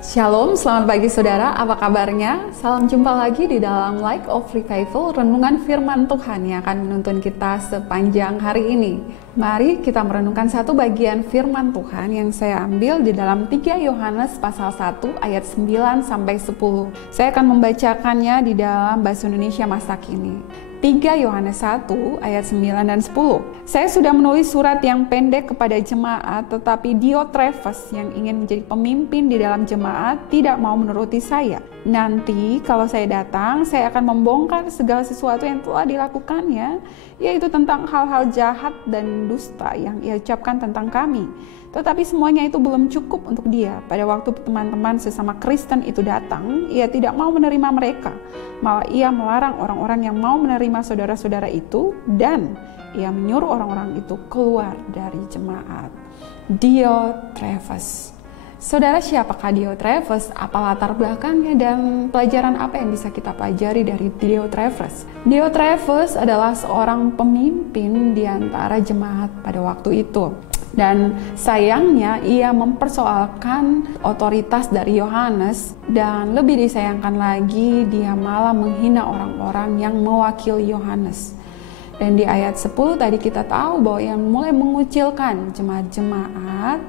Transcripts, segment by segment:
Shalom, selamat pagi saudara, apa kabarnya? Salam jumpa lagi di dalam Light of Revival, renungan firman Tuhan yang akan menuntun kita sepanjang hari ini. Mari kita merenungkan satu bagian firman Tuhan yang saya ambil di dalam 3 Yohanes pasal 1 ayat 9 sampai 10. Saya akan membacakannya di dalam bahasa Indonesia masa kini. 3 Yohanes 1 ayat 9 dan 10. Saya sudah menulis surat yang pendek kepada jemaat, tetapi Diotrefes yang ingin menjadi pemimpin di dalam jemaat tidak mau menuruti saya. Nanti kalau saya datang, saya akan membongkar segala sesuatu yang telah dilakukannya, yaitu tentang hal-hal jahat dan dusta yang ia ucapkan tentang kami. Tetapi semuanya itu belum cukup untuk dia. Pada waktu teman-teman sesama Kristen itu datang, ia tidak mau menerima mereka. Malah ia melarang orang-orang yang mau menerima saudara-saudara itu, dan ia menyuruh orang-orang itu keluar dari jemaat. Diotrefes. Saudara, siapakah Diotrefes? Apa latar belakangnya dan pelajaran apa yang bisa kita pelajari dari Diotrefes? Diotrefes adalah seorang pemimpin di antara jemaat pada waktu itu. Dan sayangnya ia mempersoalkan otoritas dari Yohanes, dan lebih disayangkan lagi dia malah menghina orang-orang yang mewakili Yohanes. Dan di ayat 10 tadi kita tahu bahwa ia mulai mengucilkan jemaat-jemaat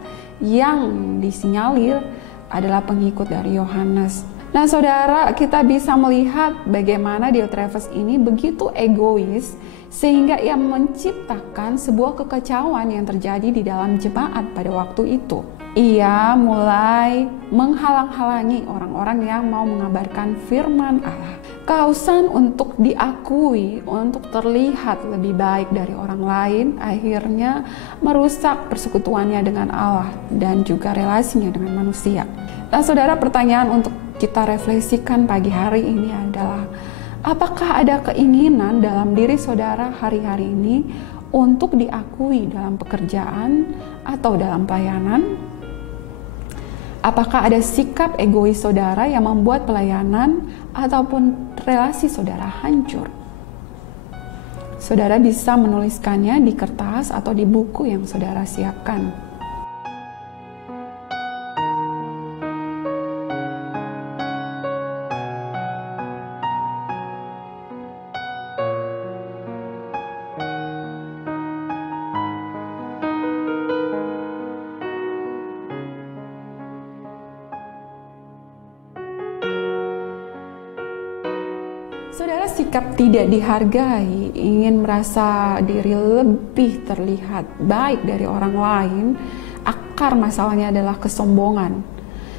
yang disinyalir adalah pengikut dari Yohanes. Nah saudara, kita bisa melihat bagaimana Diotrefes ini begitu egois sehingga ia menciptakan sebuah kekacauan yang terjadi di dalam jemaat pada waktu itu. Ia mulai menghalang-halangi orang-orang yang mau mengabarkan firman Allah. Kehausan untuk diakui, untuk terlihat lebih baik dari orang lain, akhirnya merusak persekutuannya dengan Allah dan juga relasinya dengan manusia. Nah saudara, pertanyaan untuk kita refleksikan pagi hari ini adalah, apakah ada keinginan dalam diri saudara hari-hari ini untuk diakui dalam pekerjaan atau dalam pelayanan? Apakah ada sikap egois saudara yang membuat pelayanan ataupun relasi saudara hancur? Saudara bisa menuliskannya di kertas atau di buku yang saudara siapkan. Saudara, sikap tidak dihargai, ingin merasa diri lebih terlihat baik dari orang lain, akar masalahnya adalah kesombongan.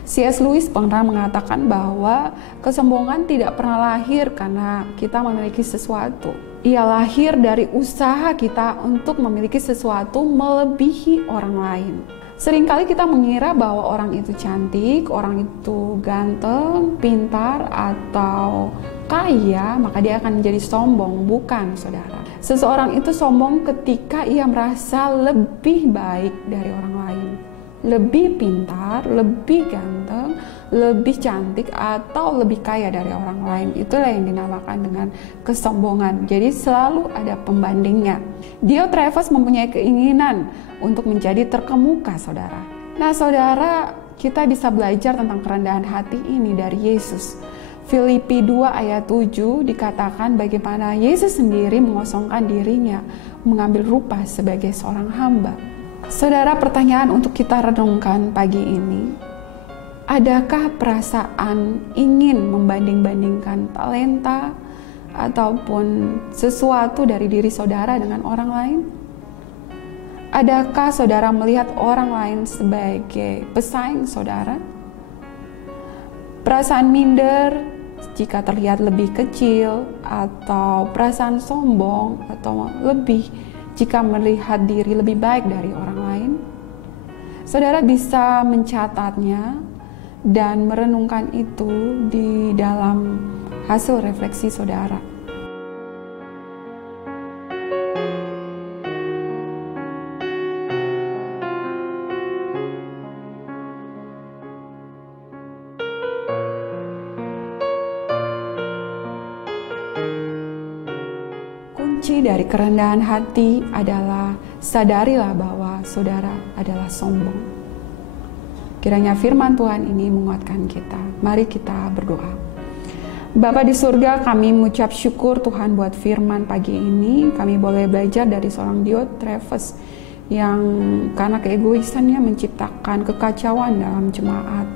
C.S. Lewis pernah mengatakan bahwa kesombongan tidak pernah lahir karena kita memiliki sesuatu. Ia lahir dari usaha kita untuk memiliki sesuatu melebihi orang lain. Seringkali kita mengira bahwa orang itu cantik, orang itu ganteng, pintar, atau kaya, maka dia akan menjadi sombong. Bukan, saudara. Seseorang itu sombong ketika ia merasa lebih baik dari orang lain, lebih pintar, lebih ganteng, lebih cantik, atau lebih kaya dari orang lain. Itulah yang dinamakan dengan kesombongan. Jadi selalu ada pembandingnya. Diotrefes mempunyai keinginan untuk menjadi terkemuka, saudara. Nah saudara, kita bisa belajar tentang kerendahan hati ini dari Yesus. Filipi 2 ayat 7 dikatakan bagaimana Yesus sendiri mengosongkan dirinya, mengambil rupa sebagai seorang hamba. Saudara, pertanyaan untuk kita renungkan pagi ini, adakah perasaan ingin membanding-bandingkan talenta ataupun sesuatu dari diri saudara dengan orang lain? Adakah saudara melihat orang lain sebagai pesaing saudara? Perasaan minder jika terlihat lebih kecil, atau perasaan sombong atau lebih jika melihat diri lebih baik dari orang lain? Saudara bisa mencatatnya dan merenungkan itu di dalam hasil refleksi saudara. Kunci dari kerendahan hati adalah sadarilah bahwa saudara adalah sombong. Kiranya firman Tuhan ini menguatkan kita. Mari kita berdoa. Bapa di surga, kami mengucap syukur Tuhan buat firman pagi ini. Kami boleh belajar dari seorang Diotrephes yang karena keegoisannya menciptakan kekacauan dalam jemaat.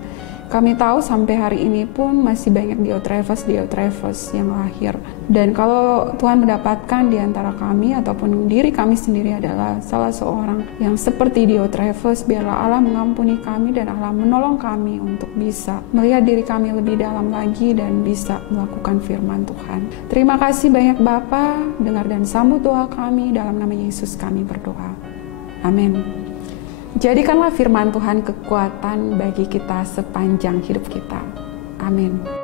Kami tahu sampai hari ini pun masih banyak Diotrephes yang lahir. Dan kalau Tuhan mendapatkan di antara kami ataupun diri kami sendiri adalah salah seorang yang seperti Diotrephes, biarlah Allah mengampuni kami dan Allah menolong kami untuk bisa melihat diri kami lebih dalam lagi dan bisa melakukan firman Tuhan. Terima kasih banyak Bapa, dengar dan sambut doa kami, dalam nama Yesus kami berdoa. Amin. Jadikanlah firman Tuhan kekuatan bagi kita sepanjang hidup kita. Amin.